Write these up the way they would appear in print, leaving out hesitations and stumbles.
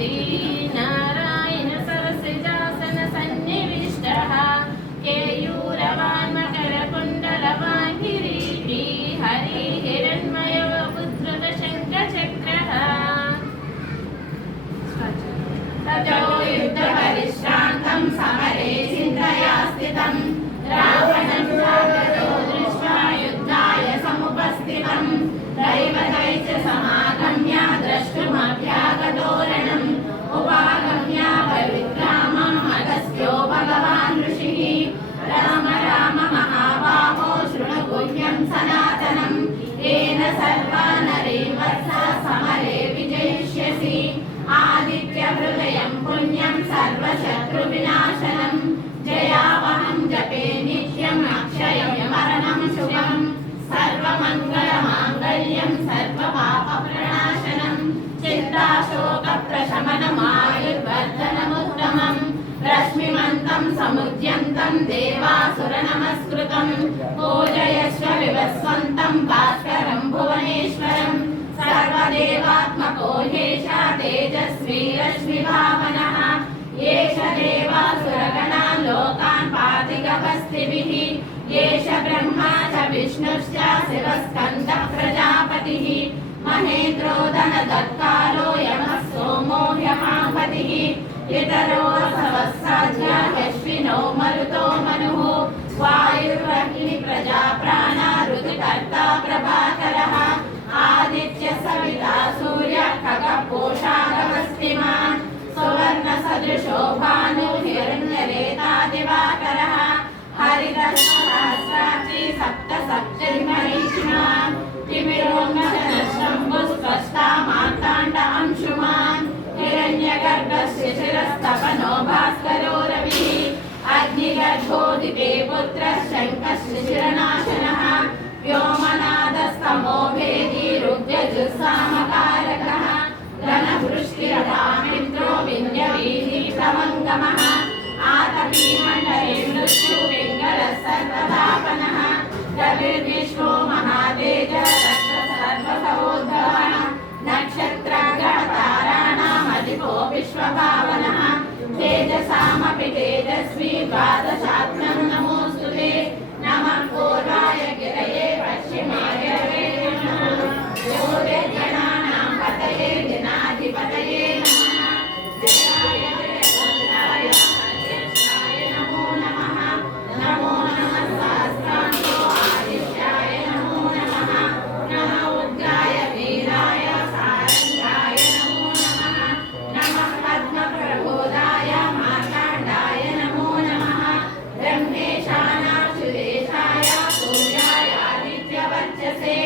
मूर्ति नारायण सरसिजासन सन्निविष्टः केयूरवान् मकरकुण्डलवान् किरीटी हरि हिरण्मयो पुत्रः शङ्खचक्रः ततो युद्धपरिश्रान्तं समरे चिन्तया स्थितं रावणं रावणो दृष्ट्वा युद्धाय समुपस्थितं दैवतै च समागम्य द्रष्टुमभ्यागतोरणम् उपागम्य पवित्रामम् अगस्त्यो भगवान् ऋषिः राम राम महाबाहो शृणु गुह्यं सनातनं येन सर्वा नरे वत्स समरे विजयिष्यसि आदित्यहृदयं पुण्यं सर्वशत्रुविनाशनं जयावहं जपे नित्यम् अक्षयं मरणं शुभम् सर्वमङ्गलमाङ्गल्यं सर्वपापप्रणाशनं चिन्ताशोकप्रशमनमायुर्वर्धनमुत्तमम् रश्मिमन्तं समुद्यन्तं देवासुरनमस्कृतं पूजयस्व विवस्वन्तं भास्करं भुवनेश्वरं सर्वदेवात्मको ह्येषा तेजस्वी रश्मिभावनः येष देवासुरगणा लोकान् पाति गभस्तिभिः येष ब्रह्मा च विष्णुश्च शिवस्कन्दः प्रजापतिः महेन्द्रो धनदत्तारो यमः सोमो ह्यमापतिः इतरो सहस्राज्ञाश्विनो मरुतो मनुः वायुर्वह्नि प्रजाप्राणा ऋतुकर्ता प्रभाकरः आदित्य सविता सूर्य खगपोषागमस्तिमान् सुवर्णसदृशो भानु हिरण्यरेता दिवाकरः हरिदशसहस्राक्षी सप्तसप्तमरीचिमान् तिमिरोन्नशम्भुस्वस्ता मार्ताण्ड अंशुमान् हिरण्यगर्भस्य शिरस्तपनो भास्करो रविः अग्निगर्भो दिवे पुत्रः शङ्खः शिशिरनाशनः व्योमनादस्तमो भेदी रुद्रजुस्सामकारकः घनवृष्टिरथामिन्द्रो विन्ध्यवीथीप्रमङ्गमः आतपीमण्डले मृत्युपिङ्गलः सर्वदापनः रविर्विश्वो महातेजः सर्वसहोद्भवः नक्षत्रग्रहताराणामधिपो विश्वभावनः तेजसामपि तेजस्वी द्वादशात्मं नमोऽस्तु ते नमः पूर्वाय गिरये पश्चिमाय रवे नमः योगगणानां पतये दिनाधिपतये नमः जयाय जयभद्राय हर्यश्वाय नमो नमः नमो नमः सहस्रांशो आदित्याय नमो नमः नमः उग्राय वीराय सारंगाय नमो नमः नमः पद्मप्रबोधाय मार्ताण्डाय नमो नमः ब्रह्मेशानां सुरेशाय सूर्याय आदित्यवर्चसे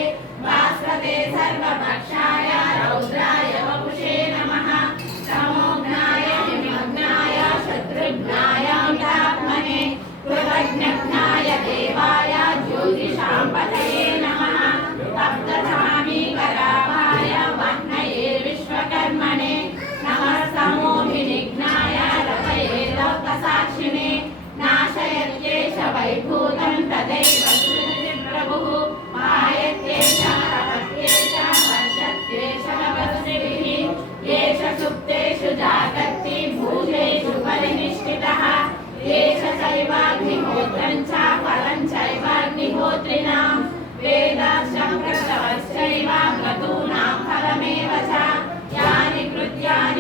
भास्वते सर्वभक्षाय रौद्राय वपुषे नमः तमोघ्नाय हिमग्नाय शत्रुघ्नाय मितात्मने कृतज्ञघ्नाय देवाय ज्योतिषां पतये नमः तप्तचामीकराभाय वह्नये विश्वकर्मणे नमः समोभिनिघ्नाय रतये लोकसाक्षिणे नाशयत्येष वैभूतं तदैव प्रभुः मायत्येष रमत्येष वर्षत्येष नवश्रीभिः येष सुप्तेषु जागर्ति भूतेषु परिनिष्ठितः येष चैवाग्निहोत्रं च फलं चैवाग्निहोत्रिणां वेदाक्षं कृतवश्चैव क्रतूनां फलमेव च यानि कृत्यानि